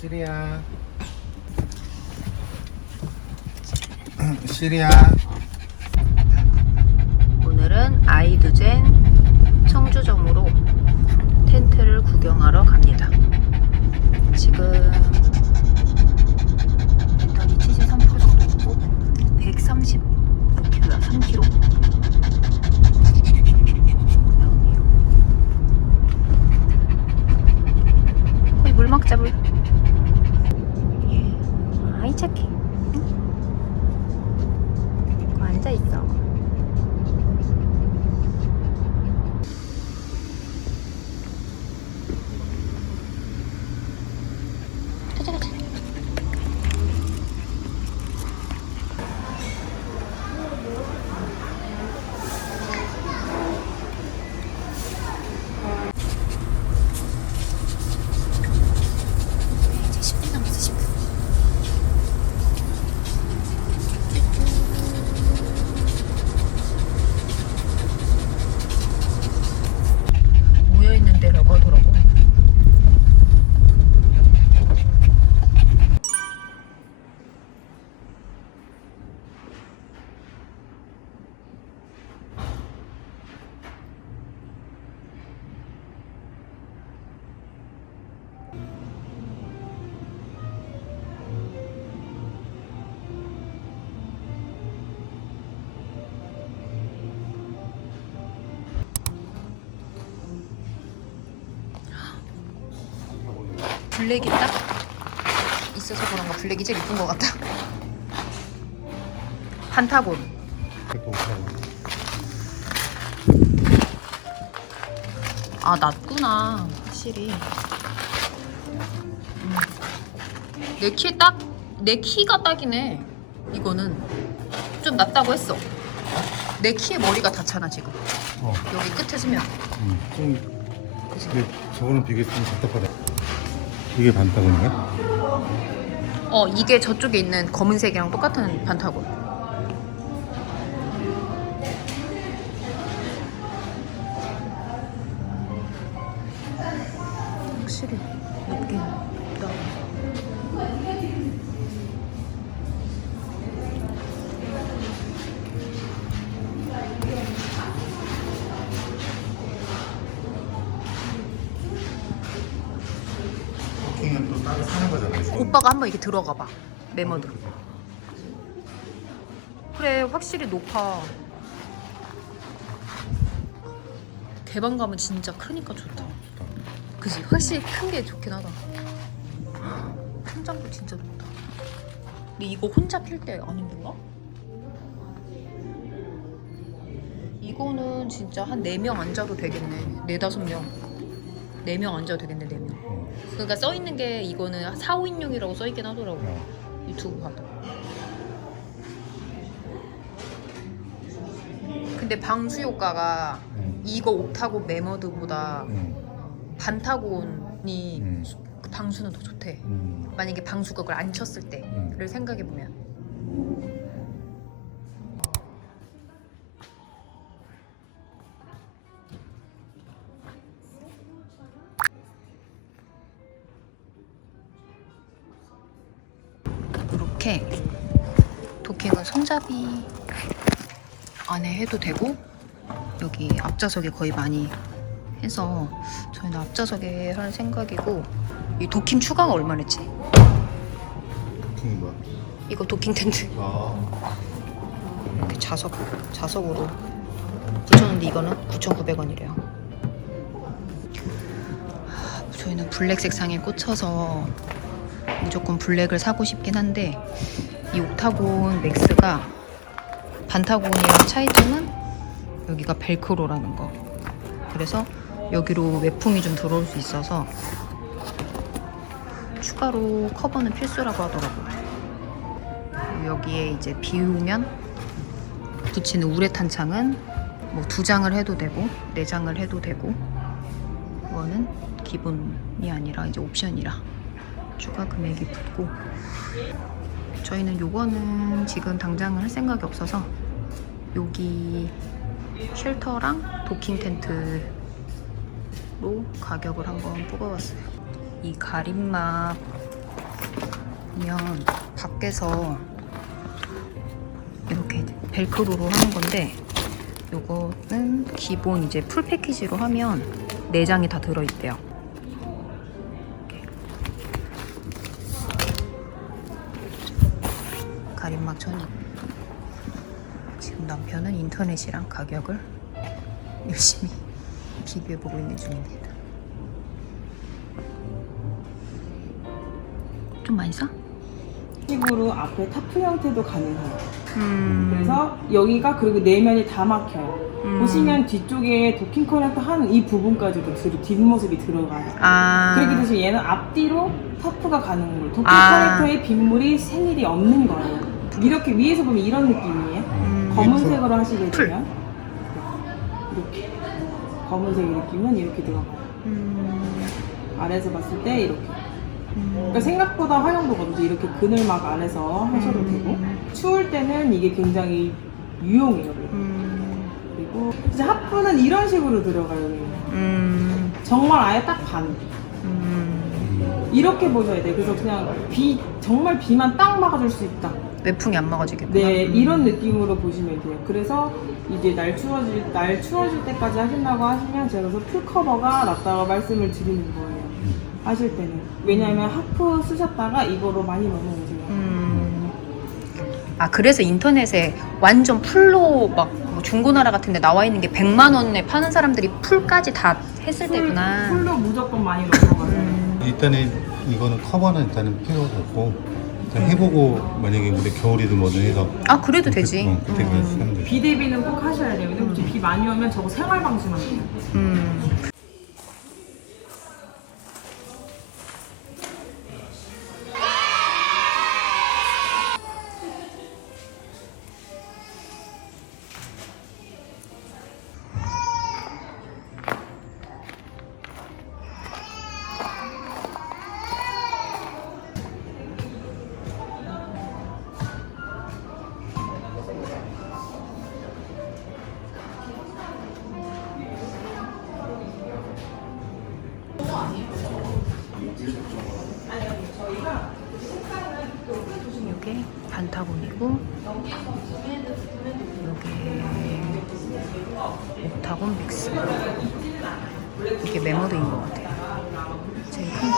시리야. 시리야. 오늘은 아이두젠 청주점으로 텐트를 구경하러 갑니다. 지금 인턴이 73% 정도 있고 130kg야 3kg. 거의 물 먹자 물. 예. 아이 착해. 응? 거 앉아 있어. 블랙이 딱 있어서 그런가 블랙이 제일 이쁜 것 같다. 판타곤. 아 낮구나 확실히. 음. 내 키에 딱 내 키가 딱이네. 이거는 좀 낮다고 했어. 내 키에 머리가 닿잖아 지금. 어. 여기 끝에 서면. 음, 좀? 근데 저거는 좀 답답하다. 이게 반타곤인가? 어 이게 저쪽에 있는 검은색이랑 똑같은 판타곤. 확실히 높긴 따로 사는 거잖아. 오빠가 한번 이렇게 들어가 봐. 메모드. 그래 확실히 높아. 개방감은 진짜 크니까 좋다. 그지? 확실히 큰 게 좋긴 하다. 천장도 진짜 좋다. 근데 이거 혼자 필 때 안 힘든가? 이거는 진짜 한 4명 앉아도 되겠네. 4, 5명. 4명 앉아도 되겠네, 4명. 어. 그러니까 써 있는 게 이거는 4, 5인용이라고 써 있긴 하더라고. 어. 유튜브 봐도. 근데 방수 효과가 응. 이거 옥타곤 메머드보다 응. 반타곤이 응. 그 방수는 더 좋대. 응. 만약에 방수가 그걸 안 쳤을 응. 때를 생각해 보면. 이렇게 도킹은 손잡이 안에 해도 되고 여기 앞좌석에 거의 많이 해서 저희는 앞좌석에 할 생각이고 이 도킹 추가가 얼마랬지? 부킹이 뭐야? 이거 도킹 텐트 아. 이렇게 자석 자석으로 붙였는데 이거는 9,900원이래요. 저희는 블랙 색상에 꽂혀서 무조건 블랙을 사고 싶긴 한데 이 옥타곤 맥스가 반타곤이랑 차이점은 여기가 벨크로라는 거. 그래서 여기로 외풍이 좀 들어올 수 있어서 추가로 커버는 필수라고 하더라고요. 여기에 이제 비우면 붙이는 우레탄 창은 뭐 두 장을 해도 되고 네 장을 해도 되고 그거는 기본이 아니라 이제 옵션이라 추가 금액이 붙고 저희는 요거는 지금 당장은 할 생각이 없어서 여기 쉘터랑 도킹 텐트로 가격을 한번 뽑아봤어요. 이 가림막 보면 밖에서 이렇게 벨크로로 하는 건데 요거는 기본 이제 풀 패키지로 하면 네 장이 다 들어있대요. 천이 지금 남편은 인터넷이랑 가격을 열심히 비교해보고 있는 중입니다. 좀 많이 사? 식으로 앞에 타프 형태도 가능해요. 음. 그래서 여기가 그리고 내면이 다 막혀요. 음. 보시면 뒤쪽에 도킹 커넥터 하는 이 부분까지도 뒤로 뒷모습이 들어가요. 아. 그렇게 되시면 얘는 앞뒤로 타프가 가는 거예요. 도킹 아. 커넥터에 빗물이 생일이 없는 거예요. 이렇게 위에서 보면 이런 느낌이에요. 음. 검은색으로 하시게 풀. 되면 이렇게 검은색 느낌은 이렇게 들어가요. 음. 아래에서 봤을 때 이렇게. 음. 그러니까 생각보다 활용도가 높죠. 이렇게 그늘막 아래서 하셔도 음. 되고 추울 때는 이게 굉장히 유용해요. 그리고. 이제 하프는 이런 식으로 들어가요. 음. 정말 아예 딱 반. 음. 이렇게 보셔야 돼 요. 그래서 그냥 비 정말 비만 딱 막아줄 수 있다. 외풍이 안 막아지겠구나. 네, 음. 이런 느낌으로 보시면 돼요. 그래서 이제 날 추워질 날 추워질 때까지 하신다고 하시면 제가 그래서 풀 커버가 낫다고 말씀을 드리는 거예요. 하실 때는 왜냐하면 하프 쓰셨다가 이거로 많이 넘어오세요. 음. 아 그래서 인터넷에 완전 풀로 막뭐 중고나라 같은데 나와 있는 게 100만 원에 파는 사람들이 풀까지 다 했을 풀- 때구나. 풀로 무조건 많이 넘어가요. 음. 일단은 이거는 커버는 일단은 필요가 없고 일단 해보고 만약에 우리 겨울이든 뭐든 해서 아 그래도 되지. 어, 그때 음. 그래서 하면 돼. 비 대비는 꼭 하셔야 돼요. 왜냐면 비 많이 오면 저거 생활 방수만 돼요. 음. 판타곤이고 이게 옥타곤 믹스. 이게 메모드인 것 같아요. 제일 큰거.